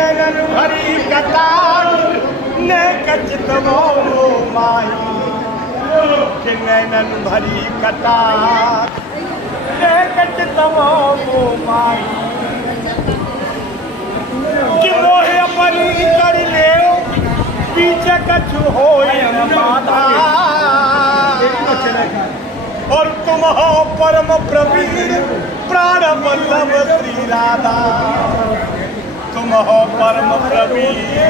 नैनन भरी कतार ने कचितवो माई कि नैनन भरी कतार ने कचितवो माई कि मोहे अपनी कर ले पीछे कछु हो माता और तुम हो परम प्रवीण प्राण वल्लभ श्री राधा तुम हो परम प्रवीण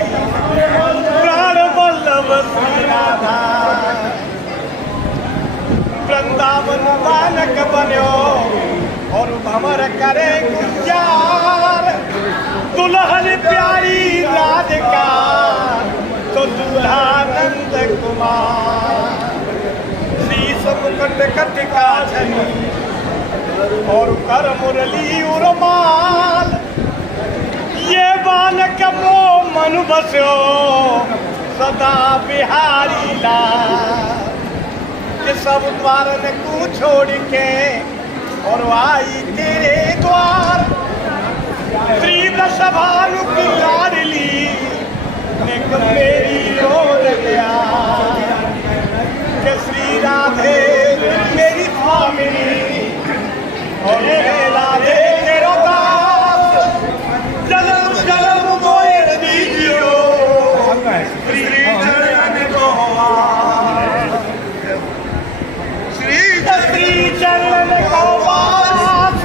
प्राण वल्लभ श्री राधा वृंदावन बालक बनो और भंवर करे गुजार दुल्हन प्यारी राधिका तो दूल्हा नंद कुमार मुकुट कटिका छनी और कर मुरली उर्माल ये बालक मो मन बस्यो सदा बिहारी लाल कि सब द्वारन को छोड़ के और आई तेरे द्वार श्री वृषभानु की लाडली मेरी रोल गया कि श्री राधे मेरी स्वामिनी और राधे तेरो दास जन्म जन्म मोए दीजियो श्री चरण को श्री चरण को वास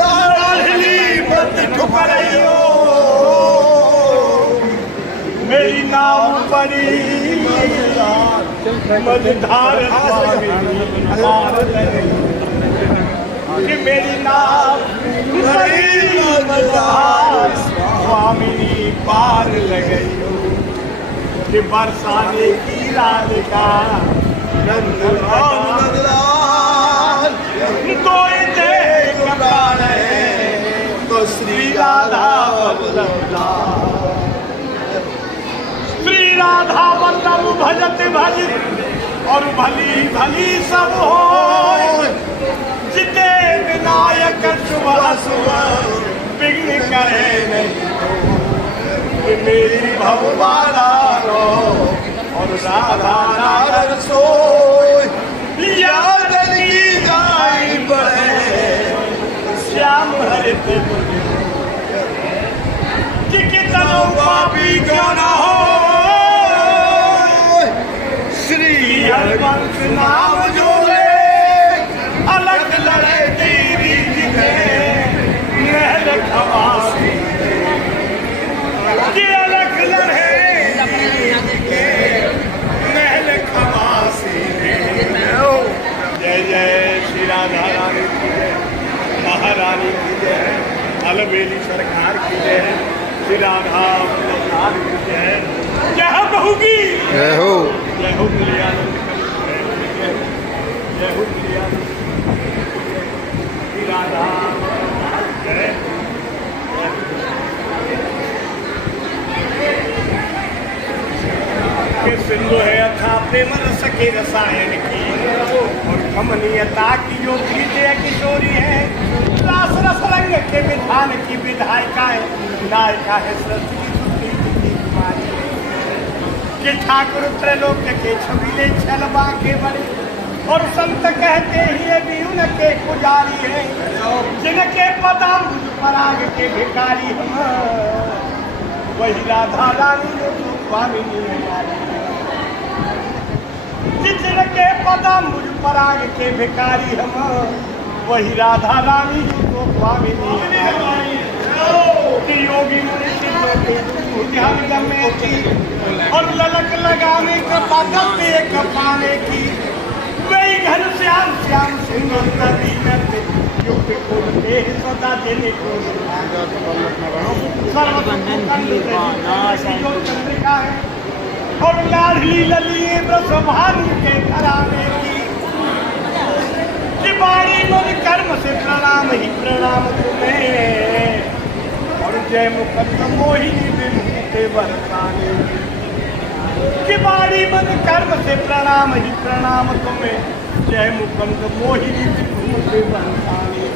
लाडली मत ठुकराइयो मेरी नाम परी मझधार कि मेरी नाम स्वामिनी पार लगई कि बरसाने की राधिका तो श्री राधा श्री राधा वल्लभ भजत भजित और भली भली सब हो जिते विनायक सुबह सुबह विघ्न करे नहीं मेरी भगवाना रो और राधा नारद सोई याद की जाई बढ़े श्याम हरित कितनों पापी क्यों ना हो श्री हरिवंश नाम जो ले अलग लड़े तेरी जिगरे महल खवासी कि अलग लड़े महल खवासी जय जय श्री राधा रानी की जय महारानी की जय अलबेली सरकार की जय श्री राधा की जय जय बहू की जय हो जय हो प्रियानंद जय हो प्रियानंद श्री राधा जय सिंधु है अथा प्रेम रस के रसायन की और कमनीयता की जो प्रीतिय किशोरी है रास रस रंग के विधान की विधायिका है नायिका है सरस्वती की कुमारी कि ठाकुर त्रैलोक के छबीले छलबा के बड़े और संत कहते ही भी उनके पुजारी हैं जिनके पदाम पराग के भिखारी हम वही राधा रानी जो स्वामिनी हमारी जिनके पदाम पराग के भिखारी हम वही राधा रानी जो स्वामिनी योगी और ललक लगाने का पागल एक पाने की वही घर श्याम श्याम सुंदर नदी करते युक्त खोलते सदा देने को चंद्रिका है और लाडली ललिए ब्रजभानु के घराने की बाड़ी मन कर्म से प्रणाम ही प्रणाम तुम्हें और जय मुकुंद मोहिनी विमुक्ते बरसाने कि बाड़ी मन कर्म से प्रणाम ही प्रणाम तुम्हें जय मुकुंद मोहिनी विभूते बरसाने,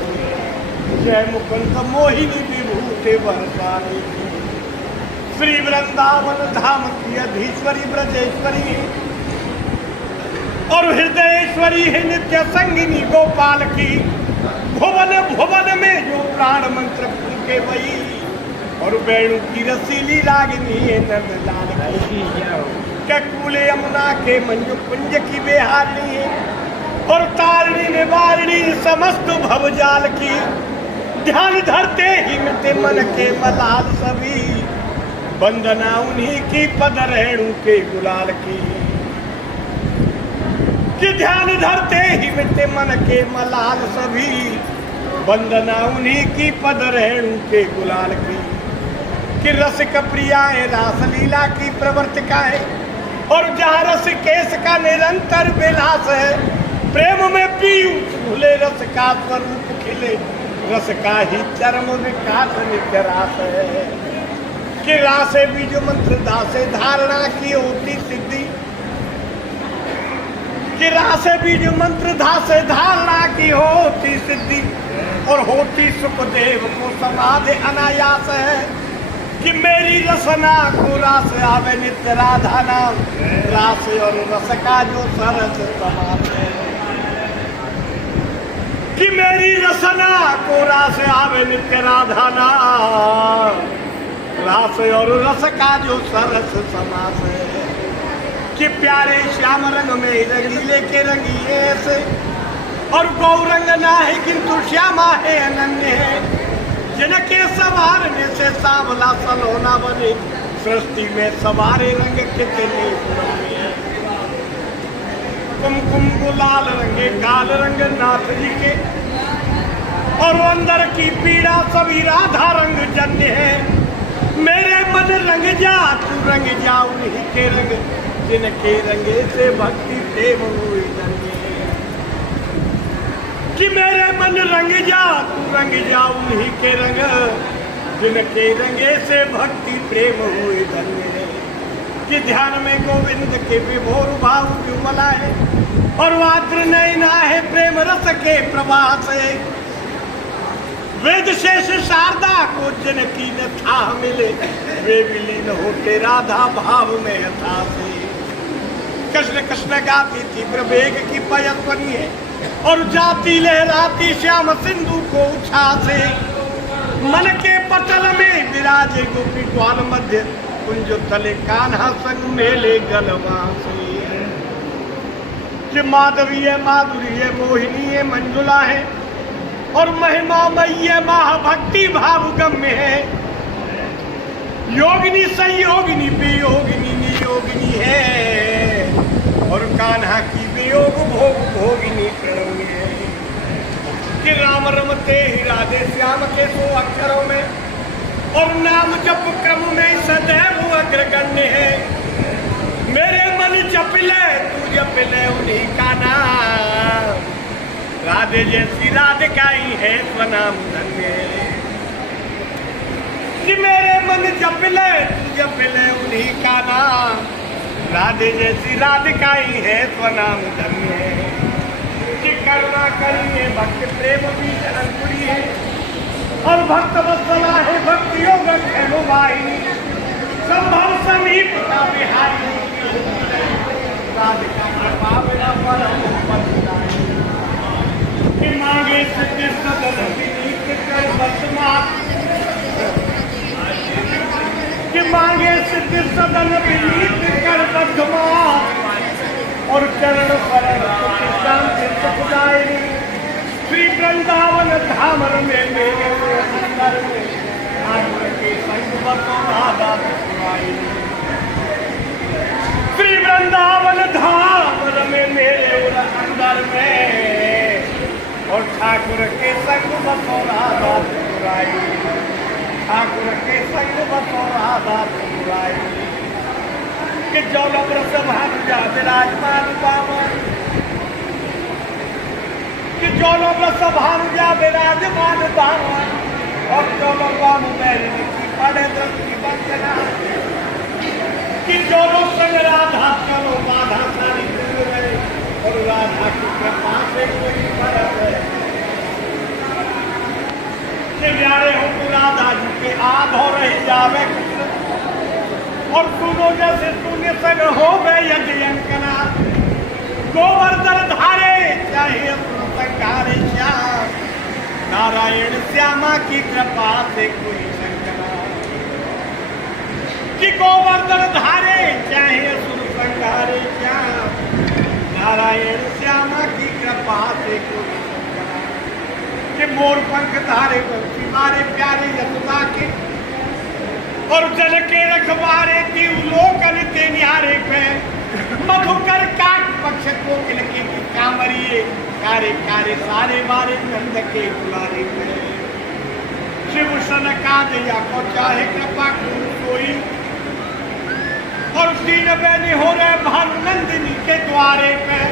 जय मुकुंद मोहिनी विभूते बरसाने। श्री वृंदावन धाम की अधीश्वरी ब्रजेश्वरी और हृदयेश्वरी है नित्य संगिनी गोपाल की। भुवन भुवन में जो प्राण मंत्र फूके वही और वेणु की रसीली रागिनी है नंदलाल की। कूले यमुना के मंजु कुंज की बेहारणी है और तारिणी निवारिणी समस्त भवजाल की। ध्यान धरते ही मिटे मन के मलाल सभी वंदना उन्हीं की पद रेणु के गुलाल की। कि ध्यान धरते ही मिटे मन के मलाल सभी वंदना उन्हीं की पद रेणु के गुलाल की। कि रसिक प्रियाएं रासलीला की प्रवर्तिकाएं और जहाँ रस केस का निरंतर विलास है। प्रेम में पीयूष भूले रस का स्वरूप खिले रस का ही चरम विकास नित्य रास है। कि रासे बीज मंत्र दासे धारणा की होती सिद्धि। कि रासे बीज मंत्र दासे धारणा की होती सिद्धि और होती सुखदेव को समाधि अनायास है। कि मेरी रसना को रास आवे नित्य राधा नाम रास और रस का जो सरस समास है। कि मेरी रसना को रास आवे नित्य राधा नाम रास और रस का जो सरस समास है। कि प्यारे श्याम रंग में रंगीले के रंगीले से और गौरंग ना है किंतु श्यामा है अनन्य है। जिनके सवारने से सांवला सलोना बने सृष्टि में सवारे रंग कितने हैं। कुमकुम गुलाल रंगे काल रंग नाथ जी के और अंदर की पीड़ा सभी राधा रंग जन्य है। मेरे मन रंग जा तू रंग जा उन्हीं के रंग जिनके रंगे से भक्ति प्रेम हुई जन्य है। कि मेरे मन रंग जा तू रंग जा उन्हीं के रंग जिनके रंगे से भक्ति प्रेम हुई धन्य है। कि ध्यान में गोविंद के विभोर भाव विमला है और वाद्र नैना है प्रेम रस के प्रवाह से। वेद शेष शारदा को जनकी न था मिले वे विलीन होते राधा भाव में यथा से। कृष्ण कृष्ण गाती तीव्र वेग की पयस्वनी है और जाती लहराती श्याम सिंधु को उछासे। मन के पटल में विराजे गोपी ग्वाल मध्य कुंज तले कान्हा संग मेले गलवा से। कि माधवी है माधुरी है मोहिनी है मंजुला है और महिमा मई है महाभक्ति भाव गम्य है। योगिनी संयोगिनी वियोगिनी नियोगिनी है और कान्हा की वियोग भोग भोगिनी प्रणवी है। कि राम रमते ही राधे श्याम के 100 अक्षरों में और नाम जप क्रम में सदैव अग्रगण्य है। मेरे मन जप ले तू जप ले उन्हीं का नाम राधे जैसी राधिका ही है स्वनाम धन्य। कि मेरे मन जप ले तू जप ले उन्हीं का नाम राधे जैसी राधिका ही है स्वनाम धन्य। कि करुणा करिए भक्त प्रेम बीज अंकुरी है और भक्त वत्सला है भक्ति योग वाहिनी संभव समीप का बिहारी राधिका कृपा बिना परम पतिनाई। कि मांगे सिद्धि सदन विनीत कर बसमात। कि मांगे सिद्धि सदन विनीत कर बसमात और चरण शरण शांति सुखदायिनी। श्री वृंदावन धाम में मेरे अंदर में ठाकुर के संग बसो राधा सुनाई। श्री वृंदावन धाम में मेरे अंदर में और ठाकुर के संग बसो राधा सुनाई। ठाकुर के संग बसो राधा सुनाई। कि जौलब रस भानुजा विराजमान बामन। कि जौलब रस भानुजा विराजमान बामन और जौलब बामु मेरी की पड़े दृष्टि वंदना। कि जौलब संग राधा चलो बाधा सारी दूर रहे और राधा की कृपा से कोई फर्क है। कि प्यारे हो तू राधा जी के आध हो रही जावे कृष्ण और सुनो जैसे शून्य संग हो गए यदि अंकना, गोवर्धन धारे चाहे संगारे श्याम, नारायण श्यामा की कृपा से कोई शंकना। कि गोवर्धन धारे चाहे असुर संगारे श्याम, नारायण श्यामा की कृपा से कोई शंकना। कि मोर पंख धारे बंसी मारे प्यारे यशोदा के, और जल के रखवारे लोकल ते न्यारे पे, मधुकर काट पक्ष को किलके की कामरिए, कारे कारे सारे बारे नंद के दुलारे पे। शिव सन का दया को चाहे कृपा को कोई, और दीन बैनी हो रहे भानु नंदिनी के द्वारे पे,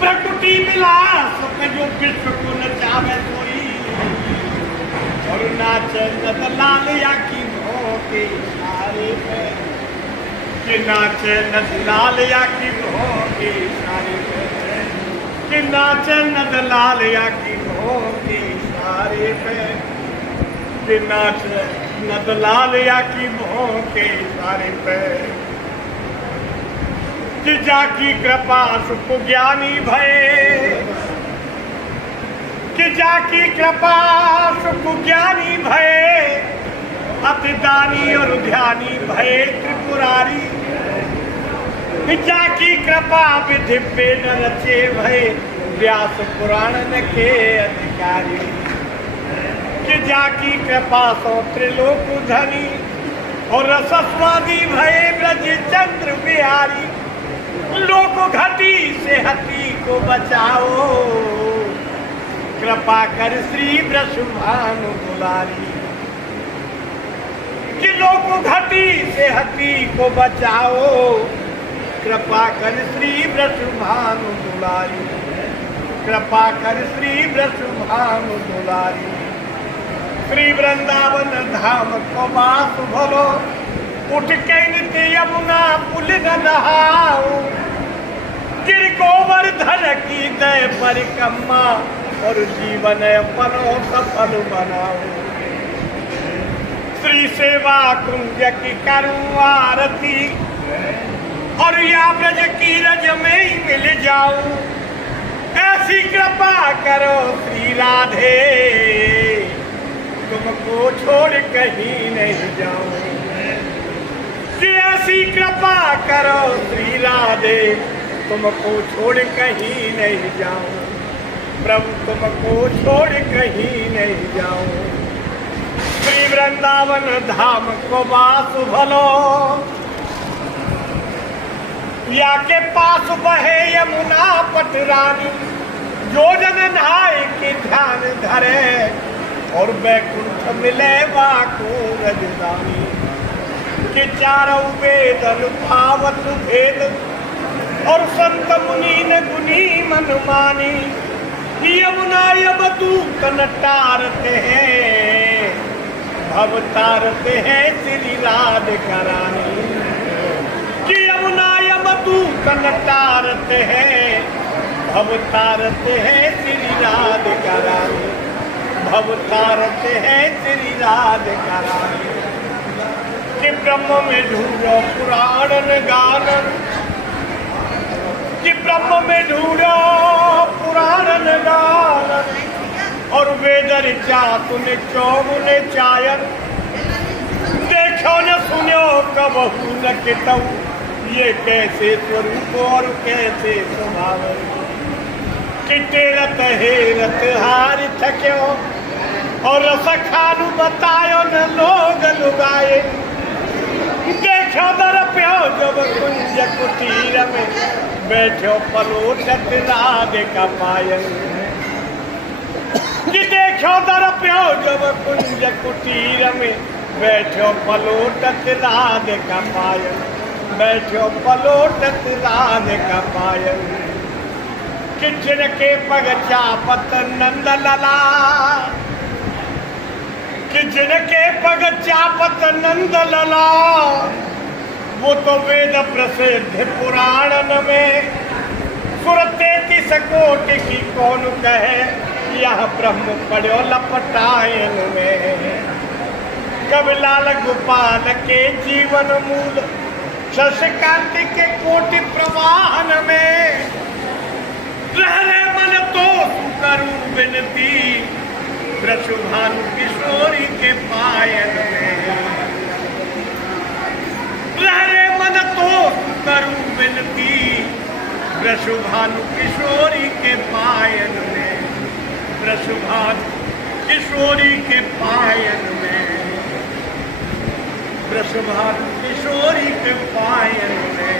प्रकृति विलास पे जो विश्व को नचावे कोई, और नाचे नंदलाल या की के इशारे पे। कि नाचे नंदलाल या की के इशारे पे, कि नाचे नंदलाल या की के इशारे पे, कि नाचे नंदलाल या की के इशारे पे। कि जाकी कृपा सुख ज्ञानी भये, कि जाकी कृपा सुख ज्ञानी भये, अति दानी और ध्यानी भये त्रिपुरारी। जाकी कृपा विधि पे न रचे भये, व्यास पुराण के अधिकारी। कि जाकी कृपा सो त्रिलोक धनी, और रसस्वादी भये ब्रज चंद्र बिहारी। लोक घटी से हति को बचाओ, कृपा कर श्री वृषभानु दुलारी। कि लोक घटी से हति को बचाओ, कृपा कर श्री वृषभानु दुलारी। कृपा कर श्री वृषभानु दुलारी। श्री वृंदावन धाम को बास भलो, उठ के नित्य यमुना पुल न नहाओ। गिर गोवर्धन की दय परिक्रमा, और जीवन अपनो सफल बनाओ। श्री सेवा कुंज की करूं आरती, और या ब्रज की रज में ही मिल जाऊं। ऐसी कृपा करो श्री राधे, तुमको छोड़ कहीं नहीं जाऊं। कि ऐसी कृपा करो श्री राधे, तुमको छोड़ कहीं नहीं जाऊं। प्रभु तुमको छोड़ कहीं नहीं जाऊं। श्री वृंदावन धाम को वास भलो, या के पास बहे यमुना पटरानी। जो जन नहाए के ध्यान धरे, और बैकुंठ मिले बाको रजदानी। कि चारों वेद अनुभावत भेद, और संत मुनि न गुनी मन मानी। यमुना यमदूत न टारते हैं, भव तारते हैं श्री राधिका रानी। कि यमुना यमदूत न टारते हैं, भव तारते हैं श्री राधिका रानी। भव तारते हैं श्री राधिका रानी। कि ब्रह्म में ढूंढो पुराण गानन, कि ब्रह्म में ढूंढो पुराण गानन। और वेद ऋचा तुने चौगुने चायन, देखो न सुनो कबहू न कितऊ। ये कैसे स्वरूप और कैसे स्वभाव। कि तेरत हेरत हार थक्यो, और रसखानु बतायो न लोग लुगाए। देखो दर प्यो जब कुंज कुटीर में, बैठो पलोटत राधिका पायल। कि देखो दर प्यो जब कुंज कुटीर में, बैठो पलोटत राधिका पायल। बैठो पलोटत राधिका पायल। कि जिनके पग चापत नंद लला, कि जिनके पग चापत नंद लला। वो तो वेद प्रसिद्ध पुराणन में, सुर 33 कोटि की कौन कहे। यह ब्रह्म पड़ो लपटायन में। कब लाल गोपाल के जीवन मूल शशकांत के कोटि प्रवाहन में रहने मन तो करूं विनती वृषभानु किशोरी के पायन में रहने मन तो करूं विनती वृषभानु किशोरी के पायन में वृषभानु किशोरी के पायन में वृषभानु किशोरी के पायन में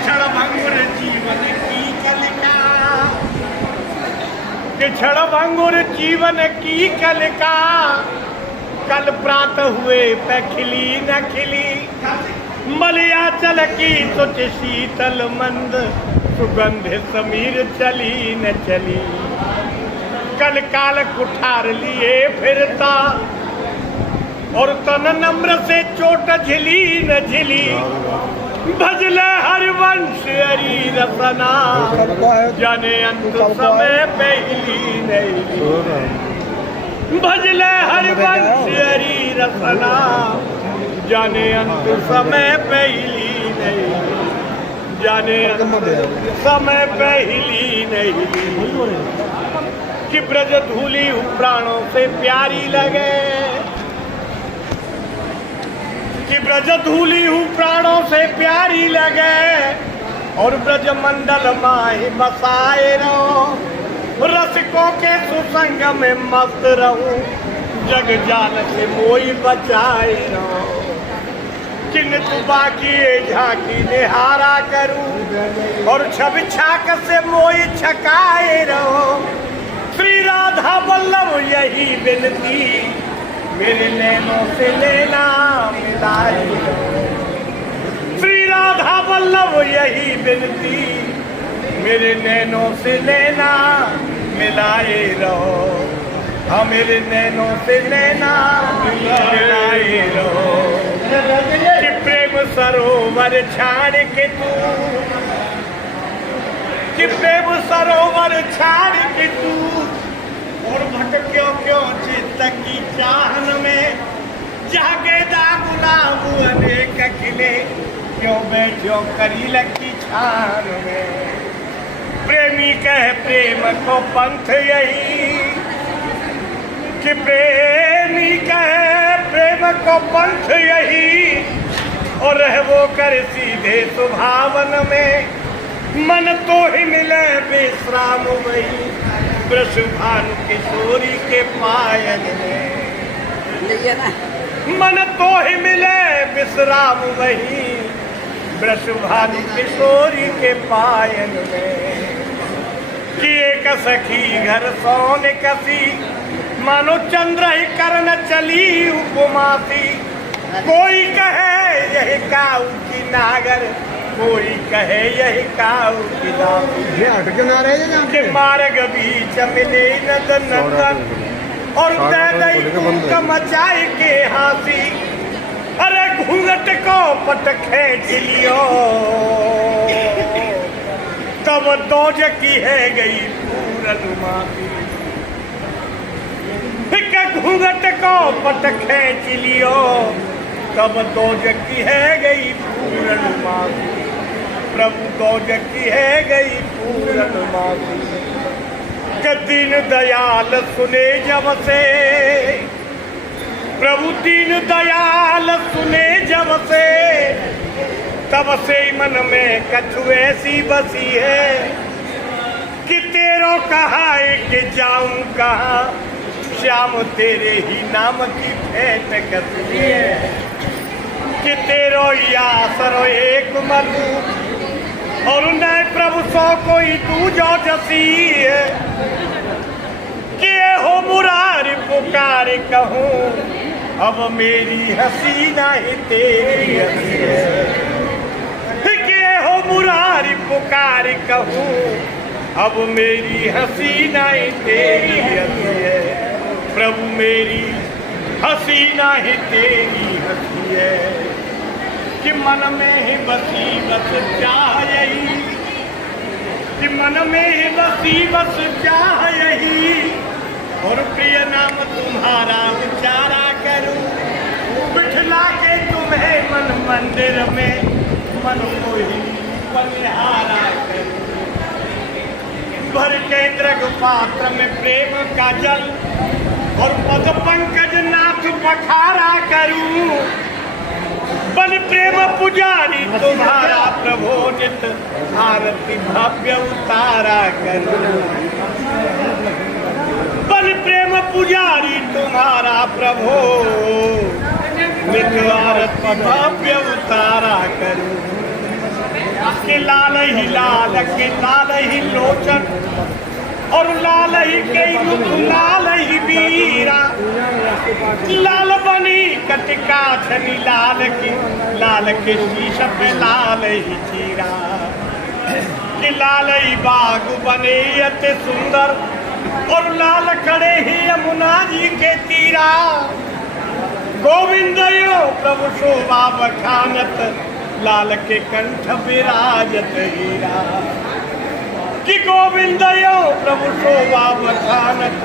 क्षणभंगुर जीवन की कलिका कि क्षणभंगुर जीवन की कलिका कल प्रातः हुए पे खिली न खिली मलयाचल की तुझ शीतल मंद सुगंध समीर चली न चली कल काल कुठार लिए फिरता और तन नम्र से चोट झिली न झिली भजले हरिवंश हरि रसना जाने अंत समय पहली नहीं भजले हरिवंश हरि रसना जाने अंत समय पहली नहीं जाने अंत समय पहली नहीं कि ब्रज धूली प्राणों से प्यारी लगे कि ब्रज धूली प्राणों से प्यारी लगे और ब्रज मंडल माही बसाए रहो रसिकों के सुसंग में मस्त रहूं जग जाल से मोई बचाए रहो किन तू बाकी झांकी निहारा करूं और छब छाक से मोई छकाए रहो श्री राधा वल्लभ यही विनती मेरे नैनों से लेना मिलाए श्री राधा वल्लभ यही विनती मेरे नैनों से लेना मिलाए रहो हाँ मेरे नैनों से लेना मिलाए रहो कि प्रेम सरोवर छाड़ के तू कि प्रेम सरोवर छाड़ के तू और भटक्यो क्यों चित्त की चाहन में जागे दा गुलाब अनेक खिले क्यों बैठो करी लकी छान में प्रेमी कह प्रेम को पंथ यही कि प्रेमी कहे प्रेम को पंथ यही और रहवो कर सीधे सुभावन में मन तो ही मिले विश्राम वही वृषभानु किशोरी के पायन में मन तो ही मिले विश्राम वही वृषभानु किशोरी के पायन में कि एक सखी घर सोन कसी मानो चंद्र ही करण चली उपमासी कोई कहे यही काऊ की नागर कोई कहे यही काऊ की नागर के मार्ग बीच मिले नदन नंदन और दई मचाई के हाथी अरे घूंघट को पट खेच लियो तब दोज की है गई पूरन माती घूंघट को पट खेच लियो तब दोज की है गई पूरन माती प्रभु दोज की है गई पूरन माती के दीन दयाल सुने जब से प्रभु दीन दयाल सुने जब से तब से मन में कछु ऐसी बसी है कि तेरो कहा कि जाऊं कहा श्याम तेरे ही नाम की भेंट कसली है कि तेरो यासरो एक मलू और न प्रभु सो कोई तू जो जसी है कि हो मुरारी पुकार कहूँ अब मेरी हंसी नहीं तेरी हंसी है कि हो मुरारी पुकार कहूँ अब मेरी हंसी नहीं तेरी हंसी है प्रभु मेरी हंसी नहीं तेरी हंसी है कि मन में ही बसी बस चाह यही कि मन में ही बसी बस चाह यही और प्रिय नाम तुम्हारा उच्चारा करूं मंदिर में मन मोही बलिहारा करूं। भर के द्रग पात्र में प्रेम का जल और पद पंकज नाथ पखारा करूं। बन प्रेम पुजारी तुम्हारा प्रभो नित आरती भव्य उतारा करूं। बन प्रेम पुजारी तुम्हारा प्रभो नित आरती भव्य उतारा करूं। के लाल ही लोचन और लाल ही के युग लाल ही वीरा। लाल बनी कटिका छनी लाल के शीश पे लाल ही चीरा। कि लाल ही बाग बने अति सुंदर और लाल खड़े ही यमुना जी के तीरा। गोविंद यो प्रभु शोभा बखानत लाल के कंठ विराजत हीरा। कि गोविंद यो प्रभु शोभा बखानत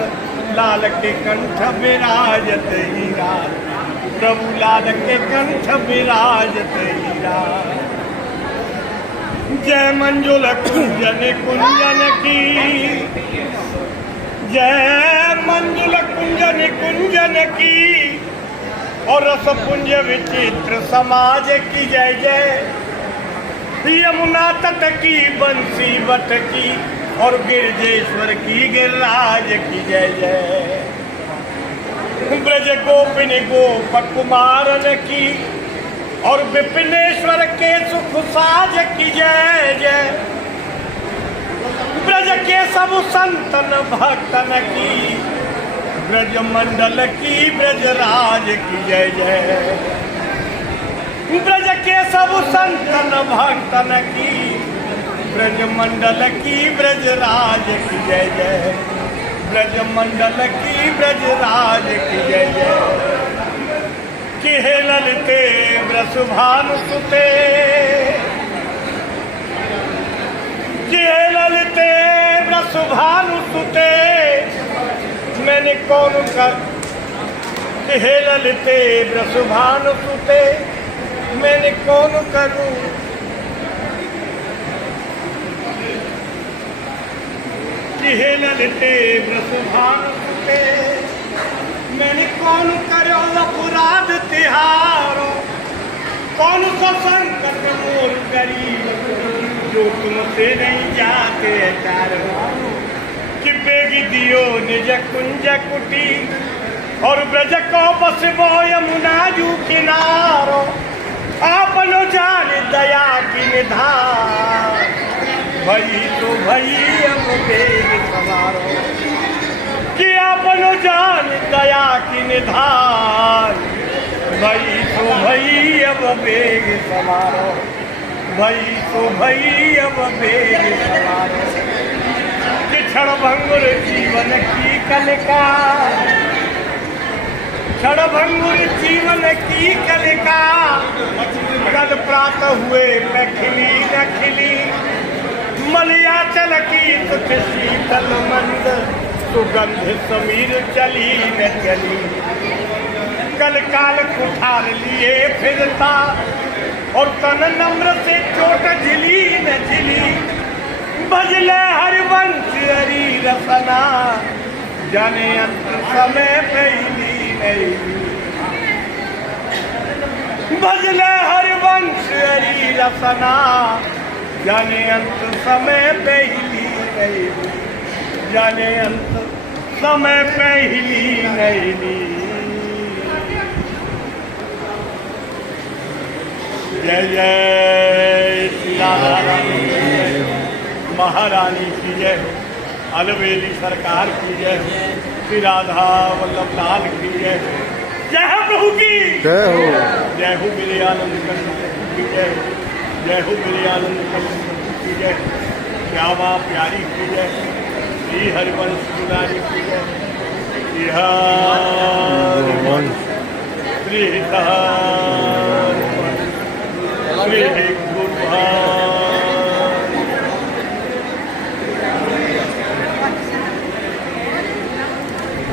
लाल के कंठ विराजत हीरा। प्रभु लाल के कंठ विराजत हीरा। जय मंजुल कुंजन कुंजन की, जय मंजुल कुंजन कुंजन की और रस पुंज विचित्र समाज की जय जय। यमुना तट की बंसी बट की और गिरजेश्वर की गिरिराज की जय जय। ब्रज गोपिनी गोप कुमारन की और विपिनेश्वर के सुख साज की जय जय। ब्रज के सब संतन भक्तन की ब्रज मंडल की ब्रजराज की जय जय। ब्रज के सब संतन भक्तन की ब्रज मंडल की ब्रजराज की जय जय। ब्रज मंडल की ब्रजराज की जय जय। कि हे ललिते वृषभानुसुते, कि हे ललिते वृषभानुसुते। मैंने कौन कर कि हे ललिते वृषभानुसुते, मैंने कौन करूं। कि हे ललिते वृषभानुसुते, मैंने कौन करो अपराध तिहारो। कौन सा संकट मोर गरीब जो तुमसे नहीं जाते चारो। कि बेग दियो निज कुंज कुटी और ब्रज को बस वो यमुना जू किनारो। आपनो जान दया की निधार भई तो भई अब बेग सवारो। कि आपनो जान दया की निधार भई तो भई अब बेग सवारो। भई तो भई अब बेग सवारो। क्षण भंगुर जीवन की कलिका, क्षण भंगुर जीवन की कलिका। कल प्रातः हुए न खिली न खिली, मलयाचल की सुख शीतल मंद। सुगंध समीर चली न चली, कल काल कुठार लिए फिरता और तन नम्र से चोट झिली न झिली। भजले हरिवंश हरी रसना, जाने अंत समय पहली नहीं। भजले हरिवंश हरी रसना, जाने अंत समय पहली नहीं। जाने अंत समय पहली नहीं। जय जय श्री राधा महारानी की जय। अलवेली सरकार की जय। श्री राधा वल्लभ लाल की जय। जय हो प्रभु की जय हो। जय हो मेरे आनंद कंठ की जय। जय हो मेरे आनंद कंठ की जय। श्यामा प्यारी की जय। श्री हरिवंश दुलारी की जय। श्री हरिवंश श्री